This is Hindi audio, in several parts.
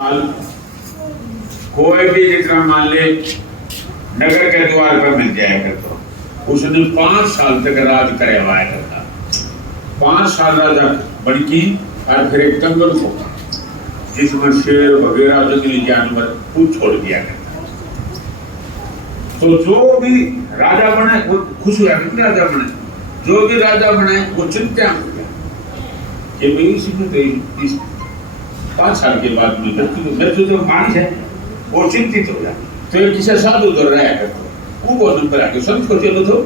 कोई भी जितना मान ले नगर के द्वार पर मिल जाया करता, उसने 5 साल तक राज करे हुआ करता। 5 साल राजा बन की और फिर एक जंगल को जिसमें शेर वगैरह जंगली जानवर कुछ छोड़ दिया करता। तो जो भी राजा बने वो खुश हुआ कि राजा बने, जो भी राजा बने वो चिंता हो गया कि भाई इसमें इस 5 साल के बाद में मृत्यु तो मानी है, वो चिंतित हो जाए। तो एक किसी साधु उधर रहा करते वो नंबर आ गया संत को चलो तो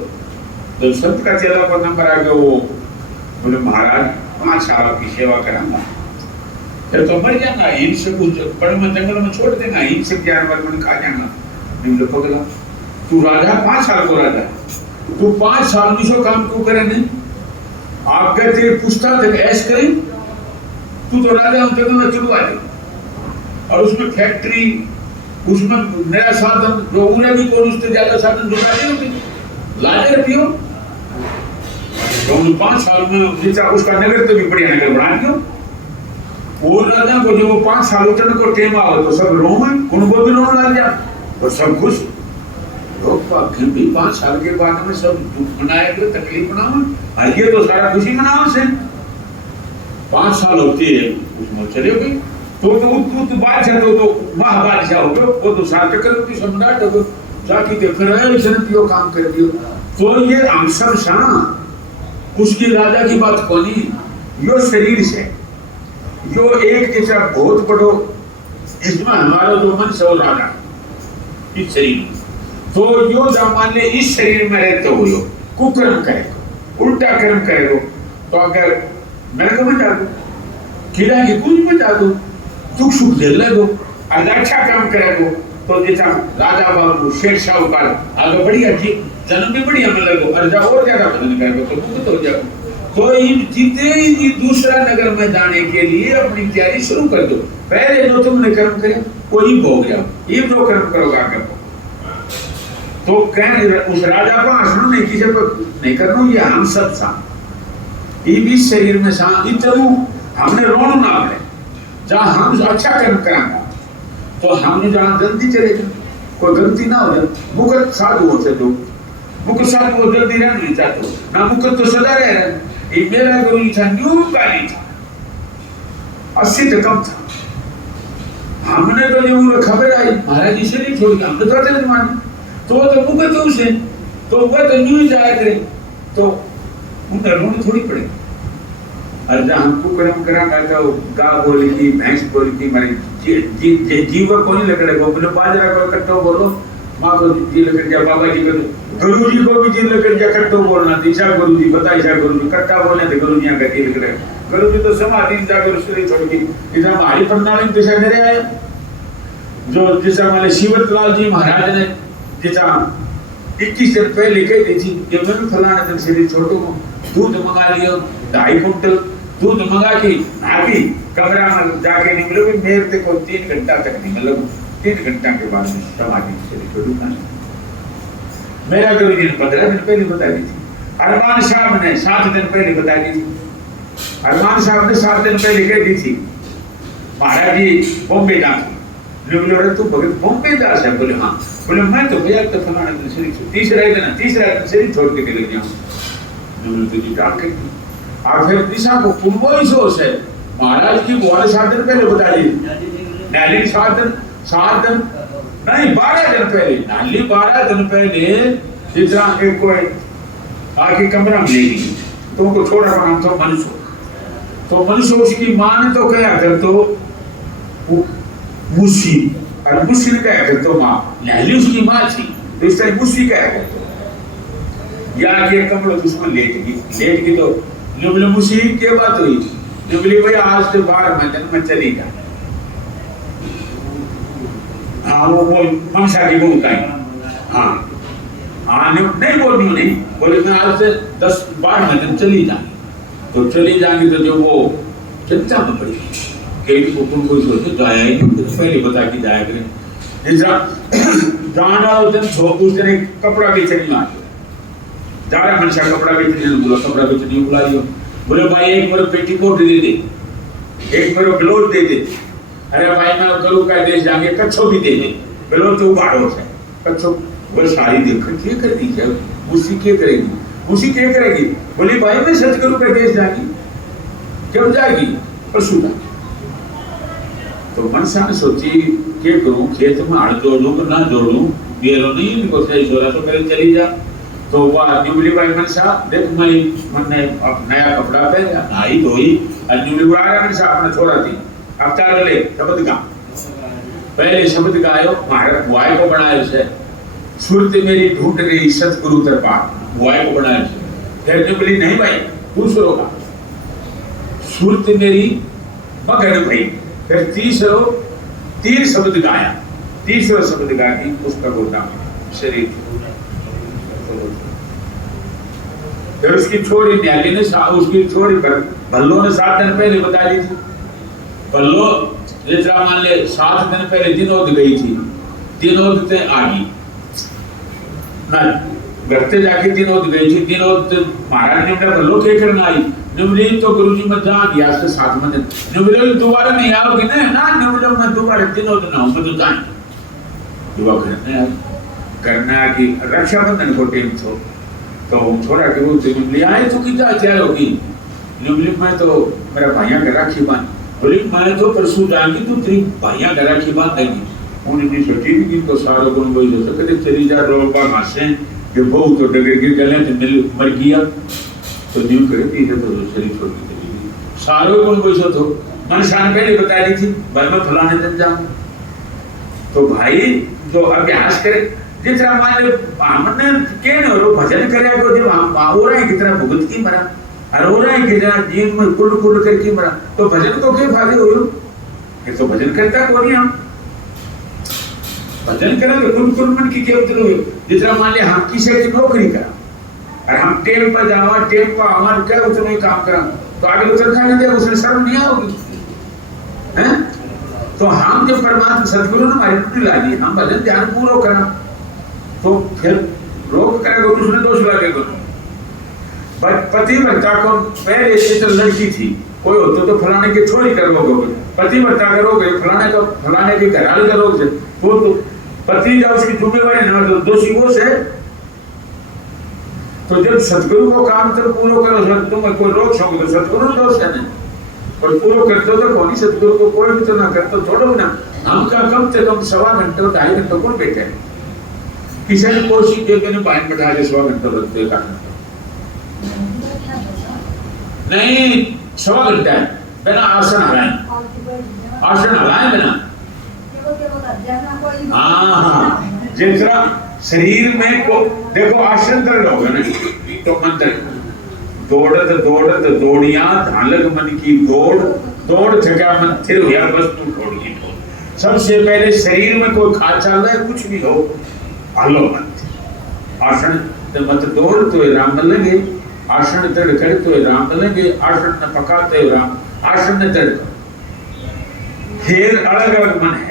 संत का चेला को नंबर आ गया। वो बोले महाराज 5 साल की सेवा कराऊंगा फिर तो मर जाऊंगा, हिंसक बड़े में जंगल में छोड़ देगा, हिंसक जानवर में खा जाऊंगा। नहीं पगला तू राजा 5 साल को राजा, तू 5 साल में सो काम क्यों करे नहीं? आप कहते पूछता तक ऐश करें, तू तो राजा होते तो चलवा दे और उसमें फैक्ट्री उसमें नया साधन जो उन्हें भी कौन उससे ज्यादा साधन जुटा दे होते लाजे रखियो। तो 5 साल में जितना उसका नगर तो भी बढ़िया नगर बना दियो। वो राजा को जो 5 साल उतरने को टेम आओ तो सब रोम उनको भी रोन लग जा और सब खुश फिर भी 5 साल के बाद में सब दुख मनाए तो तकलीफ मनाओ और ये तो सारा खुशी मनाओ से 5 साल होती है उसमें चले गए। तो बादशाह तो महाबादशाह हो गए, वो तो सार्थक की सम्राट हो गए, जाके के फिर जनतियों काम कर दियो। तो ये हम सब शान उसकी राजा की बात कोनी, यो शरीर से जो एक जैसा बहुत बड़ो इसमें हमारा जो मन से राजा इस शरीर तो यो मान ले इस शरीर में रहते हो यो कुकर्म करेगा, उल्टा कर्म करेगा तो अगर नरक में जा दो, कीड़ा की कुंज में जा दो, सुख सुख झेल दो, अगर अच्छा काम करेगो तो जैसा राजा बाबू शेर शाहूकार आगे बढ़िया जी जन्म भी बढ़िया मिलेगो और और ज्यादा भजन करेगो तो मुक्त हो जाओ। तो इन जीते ही दूसरा नगर में जाने के लिए अपनी तैयारी शुरू कर दो। पहले जो तुमने कर्म करे वही भोग जाओ, ये जो कर्म करोगे आगे तो कह उस राजा को आसन नहीं किसी को नहीं करना, ये हम सब सा इस शरीर में सा इतनु हमने रोना ना पड़े जहाँ हम अच्छा कर्म कराएंगे तो हमने जहाँ जल्दी चलेगा कोई गलती ना हो जाए। मुकत साधु होते तो मुकत साधु वो जल्दी रहना नहीं चाहते ना, मुकत तो सदा रह रहे। ये मेरा गुरु था न्यू गाली था 80 तक कम था, हमने तो नहीं खबर आई महाराज जी से नहीं छोड़ के हमने तो नहीं माने तो मुकत तो उसे तो वह तो न्यू जाया करे तो उनका रोना थोड़ी पड़े। और जहाँ हमको कर्म करा तो गाय बोली की भैंस बोली की मारे जीव को नहीं लकड़े को बोले बाजरा को कट्टो बोलो, माँ को जी लकड़ जा, बाबा जी को गुरु जी को भी जी लकड़ जा कट्टो बोलना, ईशा गुरु जी बता ईशा गुरु जी कट्टा बोलने थे गुरु जी का जी लकड़े गुरु जी तो समाधि जाकर उसके छोड़ दी। इधर हमारी प्रणाली दिशा मेरे आए जो जैसा हमारे शिवत लाल जी महाराज ने जैसा 21 दिन पहले कह दी थी कि मैं भी फलाना दिन शरीर छोटो को दूध मंगा लियो 2.5 कुंटल दूध मंगा के आगे कमरा में जाके नहीं मिलोगे मेरे ते को 3 घंटा तक नहीं मिलोगे, 3 घंटा के बाद में समाधि से छोड़ूंगा। मेरा गुरु जी ने 15 दिन पहले बता दी थी, अरमान साहब ने 7 दिन पहले बता दी थी, अरमान साहब ने 7 दिन पहले कह दी थी महाराज जी बॉम्बे जाते बोले तू भगत बॉम्बे जा से बोले हाँ, बोले मैं तो भैया तो फलाना दिन शरीर तीसरा दिन शरीर छोड़ के निकल गया हूँ तुझी डाल के और फिर दिशा को पूर्व ही सोच है महाराज की बुआरे 7 दिन पहले बता दी नाली 7 दिन नहीं 12 दिन पहले नाली 12 दिन पहले जितना एक कोई आके कमरा में ले गई तो उनको छोड़ा का नाम तो मनुष्य उसकी माँ ने तो क्या कर तो मुसी और मुसी ने क्या कर तो माँ नाली उसकी माँ थी तो इस तरह मुसी क्या कर तो या के कमरा तो उसको लेट गई तो बोले मुसी क्या बात हुई बोले भाई आज से 12 महीने में चली जा। हाँ वो मनसा की बहुत आई हाँ नहीं बोलनी नहीं बोले मैं आज से 10-12 महीने चली जाएंगी तो चली जाएंगी तो जो वो चिंता में पड़ी कहीं को कोई सोचे जाया ही नहीं पहले बता के जाया करें जैसा जाना उस दिन कपड़ा बेचने में जा रहा मनसा कपड़ा बेचने बोला कपड़ा बेचने बुला लियो बोले भाई एक मेरे पेटीकोट दे दे एक मेरे ब्लाउज दे दे अरे भाई मैं गुरु का देश जाएंगे कच्छो भी देंगे बोलो तो बाड़ो से कच्छो वो सारी देखकर क्या कर दी जब उसी क्या करेगी बोली भाई मैं सतगुरु का देश जाएगी कब जाएगी परसों जाएगी। तो मनसा ने सोची क्या करूं खेत में हड़ जोड़ूं कि ना जोड़ूं बेरो नहीं इनको सही छोरा तो करे चली जा। तो वो आदमी बोली भाई मनसा देख मैंने अब नया कपड़ा पहना नहाई धोई आदमी बोली बुला रहा मनसा अपना छोरा थी अब चाल ले शब्द गा पहले शब्द गायो महाराज बुआई को बनाया उसे सुरत मेरी ढूंढ रही सतगुरु दरबार बुआई को बनाया उसे फिर जो बोली नहीं भाई दूसरों का सुरत मेरी मगन भाई फिर तीन शब्द गाया तीसरा शब्द गा के उसका गोदा शरीर फिर उसकी छोरी न्याली ने उसकी छोरी पर भल्लो ने 7 दिन पहले बता दी थी भल्लो जितना मान ले 7 दिन पहले दिनोद गई थी दिनोद से आगी ना घरते जाके दिनोद गई थी दिनोद महाराज ने भल्लो क्या करना आई निवली तो गुरुजी मैं जा गया से 7 दिन निवली दोबारा नहीं आओगी ना निवली मैं दोबारा दिनोद ना हूं मैं तो जाए युवा करना कि रक्षाबंधन को टेम तो छोरा के वो निवली आए तो कितना तैयार होगी निवली मैं तो मेरा भाइया का राखी बांध बोली मैं तो परसों जाएंगी तो तेरी भाइया का राखी बांध देगी उन्हें भी सोची कि तो सारा गुण वही हो सकते चली जा रोबा घासे कि बहु तो डगर गिर गले तो मिल मर गया तो न्यू करती है तो शरीर छोड़ के चली गई सारे गुण वही तो मन शान पहले बता दी थी भाई मैं फलाने दिन जाऊं तो भाई जो अभ्यास करे जितना मान लो हमने के न रो भजन करे को जब हम हो रहा है कितना भुगत की मरा और हो रहा है कि जरा जीव में कुल करके मरा तो भजन को क्या फायदे हो ये तो भजन करता को नहीं हम भजन करें तो कुल मन की क्या मतलब है जितना मान ले हम किसी की नौकरी करा और हम टेम पर जावा टेम पर हमारे क्या उतना काम करा तो आगे तो तनख्वाह नहीं दे उसमें शर्म नहीं आओगी हैं तो हम जब परमात्मा सदगुरु ने हमारी ड्यूटी ला दी हम भजन ध्यान पूरा करा तो फिर रोक करेगा दूसरे दोष लगेगा पतिव्रता को पहले से तो लड़की थी कोई होते तो फलाने के छोरी करोगे पतिव्रता करोगे फलाने के घराल करोगे तो पति जब उसकी जिम्मेवारी ना तो दोषी वो से तो जब सदगुरु को काम तो पूरा करो तुम कोई रोक सको तो सदगुरु दोष है नहीं और पूरा करते तो कौन सदगुरु को कोई भी तो ना करते छोड़ो ना हम का कम से कम 1.25 घंटे 2.5 घंटे कौन बैठे किसी ने कोशिश की मैंने पानी बैठा के 1.25 घंटे रखते का नहीं 1.25 घंटा बिना आसन हलाए बिना हाँ जितना शरीर में को देखो आसन कर लोगे ना तो मंत्र दौड़त दौड़िया धालक मन की दौड़ थका मन थिर हुआ वस्तु दौड़िए सबसे पहले शरीर में कोई खा चल रहा है कुछ भी हो हलो मत आसन मत दौड़ तो राम लगे आसन दृढ़ कर तो राम लगे आसन न पकाते राम आसन न दृढ़ फिर अलग अलग मन है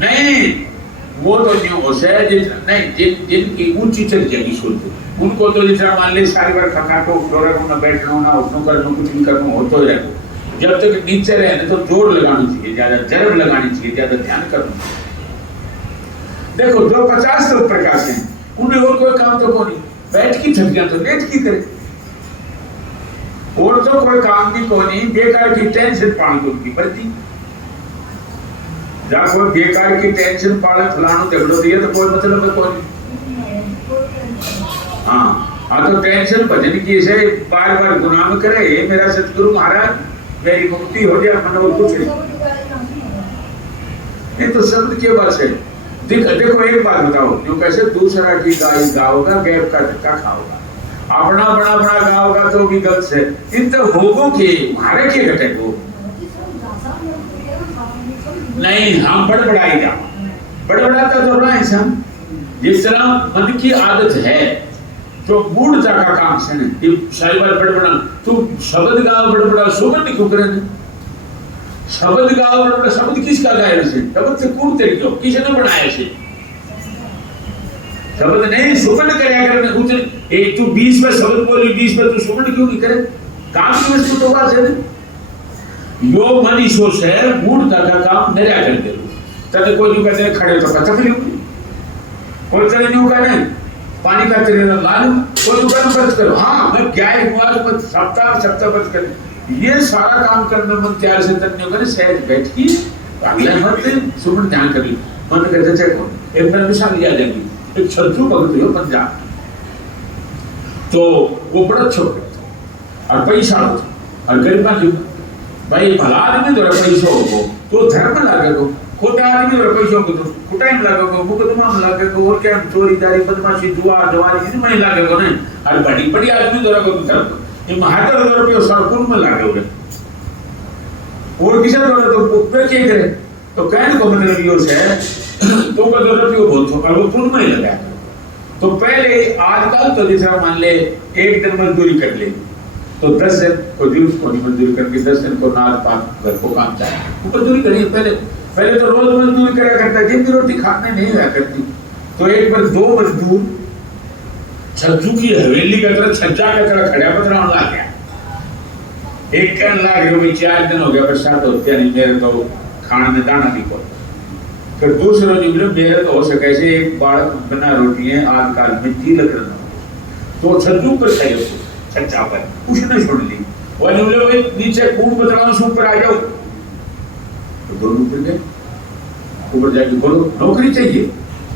नहीं वो तो न्यू हो से नहीं जिनकी ऊंची चर्चा की सुनते उनको तो जितना मान ले सारी बार खकाटो फ्लोरा में बैठना ना उठना करना कुछ भी करना हो तो रहे जब तक नीचे रहे तो जोर लगानी चाहिए ज्यादा जरब लगानी चाहिए ज्यादा ध्यान करना देखो जो 50 लोग प्रकाश हैं उन्हें और कोई काम तो कोई बैठ की थक गया तो लेट की करे और तो कोई काम भी कोई नहीं बेकार की टेंशन पानी तो उनकी बढ़ती जब कोई बेकार की टेंशन पाले फलानो झगड़ो दिया तो कोई मतलब है कोई हाँ तो टेंशन भजन की से बार बार गुनाह करे ये मेरा सतगुरु महाराज मेरी मुक्ति हो जाए मन और कुछ नहीं तो शब्द के बात है देखो एक बात बताओ जो कैसे दूसरा की गाय गाओगा गैप का धक्का खाओगा अपना बड़ा गाओगा तो भी गलत है इन तो होगो के मारे के घटे को नहीं हम बड़बड़ाई जा बड़बड़ाता तो रहा इंसान जिस तरह मन की आदत है जो मूढ़ता का काम से नहीं सारी बार बड़बड़ा तू शब्द गाओ बड़बड़ा शोभन क्यों करे शब्द गाओ बड़बड़ा शब्द किसका गाया से शब्द से कूदते क्यों किसने बनाया से शब्द नहीं सुमन करया करने कुछ एक तू 20 पे शब्द बोली 20 पे तू सुमन क्यों नहीं करे काम की वस्तु तो बात है यो मनीषो से मूर्ता का काम नया कर दे तने कोई नहीं कहते खड़े तो तकलीफ कोई तरह नहीं होगा नहीं पानी का तेरे लालू कोई दुकान बंद करो हाँ मैं क्या है मत सप्ताह बंद कर ये सारा काम करने मन तैयार से तक नहीं होगा ना सहज बैठ की अगले मत सुमन ध्यान कर ली मन कहते देखो एक बार मिसाल लिया जाएगी एक छज्जू भगत हो पंजाब तो वो बड़ा छोटा और पैसा और गरीबा भाई भला आदमी तो पैसा हो तो धर्म लागेगा खोटा आदमी तो पैसा को तो कुटाई लागेगा मुकदमा में लागेगा और क्या चोरी दारी बदमाशी जुआ जवारी इसमें नहीं लागेगा नहीं और बड़ी आदमी तो धर्म ये महातर रुपये सरकुल में लागेगा और किसी तरह तो पे क्या करे तो कहने को मतलब यो से तो का रुपये बहुत हो और वो पुल में ही लगा तो पहले आजकल तो जैसे मान ले एक दिन मजदूरी कर ले तो 10 दिन को दिन को मजदूरी करके 10 दिन को नार पात घर को काम चाहिए वो मजदूरी करिए पहले तो रोज मजदूरी करा करता दिन की रोटी खाने नहीं हुआ करती तो एक बार 2 मजदूर छज्जू की हवेली का तरह छज्जा का तरह खड़ा पतरा ला गया एक कहने लगा भाई 4 दिन हो गया बरसात होती नहीं मेरे तो खाने में दाना नहीं पड़ता फिर दूसरे दिन मेरे तो हो सके से एक बाड़ बना रोटी है आजकल में तिल करना तो छज्जू पर चाहिए छज्जा पर उसने छोड़ ली और बोले भाई नीचे कूद बतलाओ से ऊपर आ जाओ तो दोनों ऊपर गए ऊपर जाके बोलो नौकरी चाहिए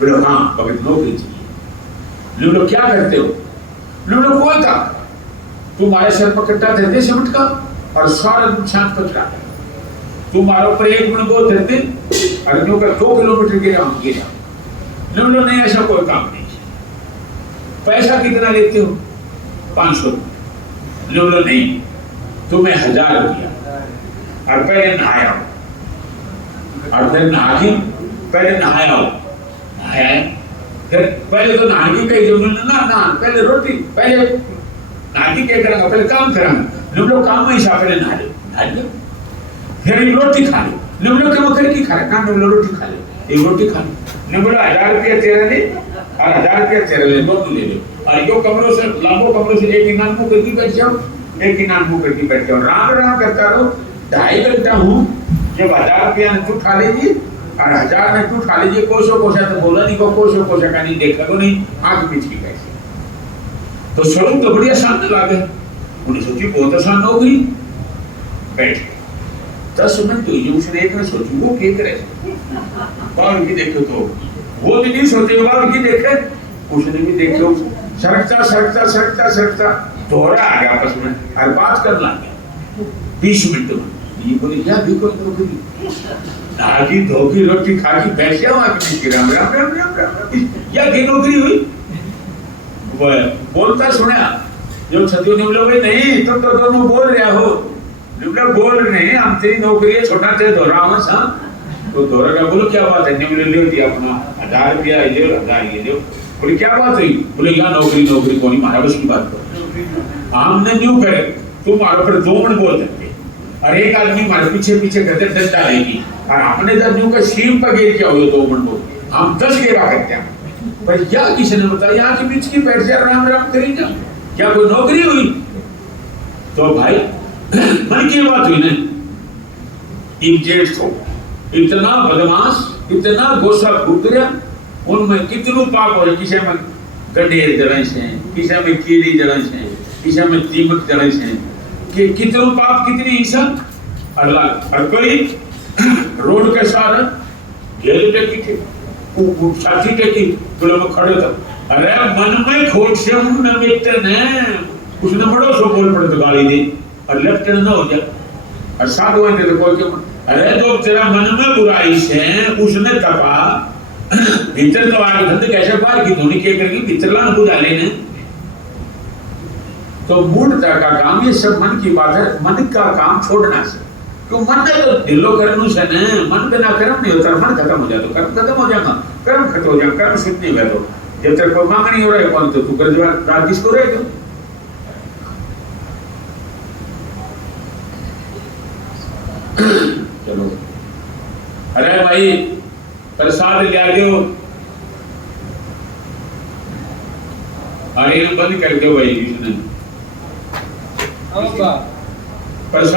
बोले हाँ भगत नौकरी चाहिए लोग क्या करते हो लोग कोई था तुम्हारे सर पर कट्टा देते सिमट का और सारा दिन छांट पचड़ा तुम्हारे ऊपर एक गुण बहुत देते अर्जुन का 2 किलोमीटर गिरा लोग नहीं ऐसा कोई काम नहीं पैसा कितना लेते हो 500 लोग नहीं तुम्हें 1000 रुपया और पहले नहाया और फिर नहा के पहले नहाया फिर पहले तो नहाने का जो ना पहले रोटी पहले नहाने क्या करेंगे पहले काम करेंगे लोग काम में हिसाब पहले नहा लो फिर रोटी खा लो लोग क्या मकर की खा रहे ना लोग रोटी खा ले एक रोटी खा लो ने बोला 1000 रुपया तेरा ले और 1000 रुपया तेरा ले दोनों ले लो और यो कमरों से लाखों कमरों से एक इनाम मुंह करके बैठ जाओ एक इनाम मुंह करके बैठ जाओ राम करता रहो 2.5 घंटा हूँ जब 1000 रुपया ने तू खा लीजिए और 1000 में तू खा लीजिए कोशो तो बोला नहीं को कोशो का नहीं देखा को नहीं आंख बीच की कैसे तो स्वरूप तो बड़ी आसान लगे उन्हें सोची बहुत आसान हो गई बैठ 10 मिनट तो ये उसने एक ने सोची वो क्या करे बाहर की देखो तो वो भी नहीं सोचे बाहर की देखे उसने भी देखो सरकता दोहरा आ गया आपस में और बात कर लगे 20 मिनट में ये बोले या भी कोई नौकरी आगी धोखी रोटी खा के बैठ जाओ आके राम या की नौकरी हुई वो बोलता सुना जो छतियों ने बोला भाई नहीं तुम तो दोनों बोल रहे हो लोग बोल रहे हैं हम तेरी नौकरी है छोटा तेरे दोहरावा सा तो दोहरा का बोलो क्या बात है ने ले दिया अपना 1000 रुपया ये 1000 ये लो बोले क्या बात हुई बोले या नौकरी कौन मारा बस की बात करो हमने न्यू करे तुम हमारे पर 2 मिनट बोल सकते और एक आदमी हमारे पीछे करते डंडा लेगी और अपने जब न्यू का सीम पर गिर क्या हुआ 2 मिनट बोल हम 10 गिरा करते हैं पर क्या किसी ने बताया यहाँ के बीच की बैठ जा राम करी ना क्या कोई नौकरी हुई तो भाई मन की बात हुई ना इजेट को इतना बदमाश इतना गोसा घुगरा उनमें कितनों पाप हो रहे किसी में गड्ढे जड़े से किसी में कीड़ी जड़े से किसी में दीमक जड़े से कि कितनों पाप कितनी हिंसा अल्लाह और कोई रोड के साथ घेरे टेकी थे साथी टेकी बोले वो खड़े था अरे मन में खोट से उन मित्र ने उसने बड़ो सो बोल पड़े तो गाली दी और लेफ्ट न हो जा और साथ हुए थे तो कोई क्यों अरे तो तेरा मन में बुराई से उसने तपा भीतर तो आगे धंधे कैसे बाहर की धोनी क्या करेगी भीतर लान बुझा लेने तो मूर्ता का काम ये सब मन की बात है मन का काम छोड़ना से क्यों मन ने तो दिलो करने से न मन बिना कर्म नहीं होता मन खत्म हो जाता कर्म खत्म हो जाएगा कर्म खत्म हो जाएगा कर्म सिद्ध नहीं हुआ तो जब तक कोई मांग नहीं हो रहा है कौन तो तू कर जो रात किसको रहेगा चलो अरे भाई प्रसाद ले आ जाओ अरे बंद कर दो भाई इसने अब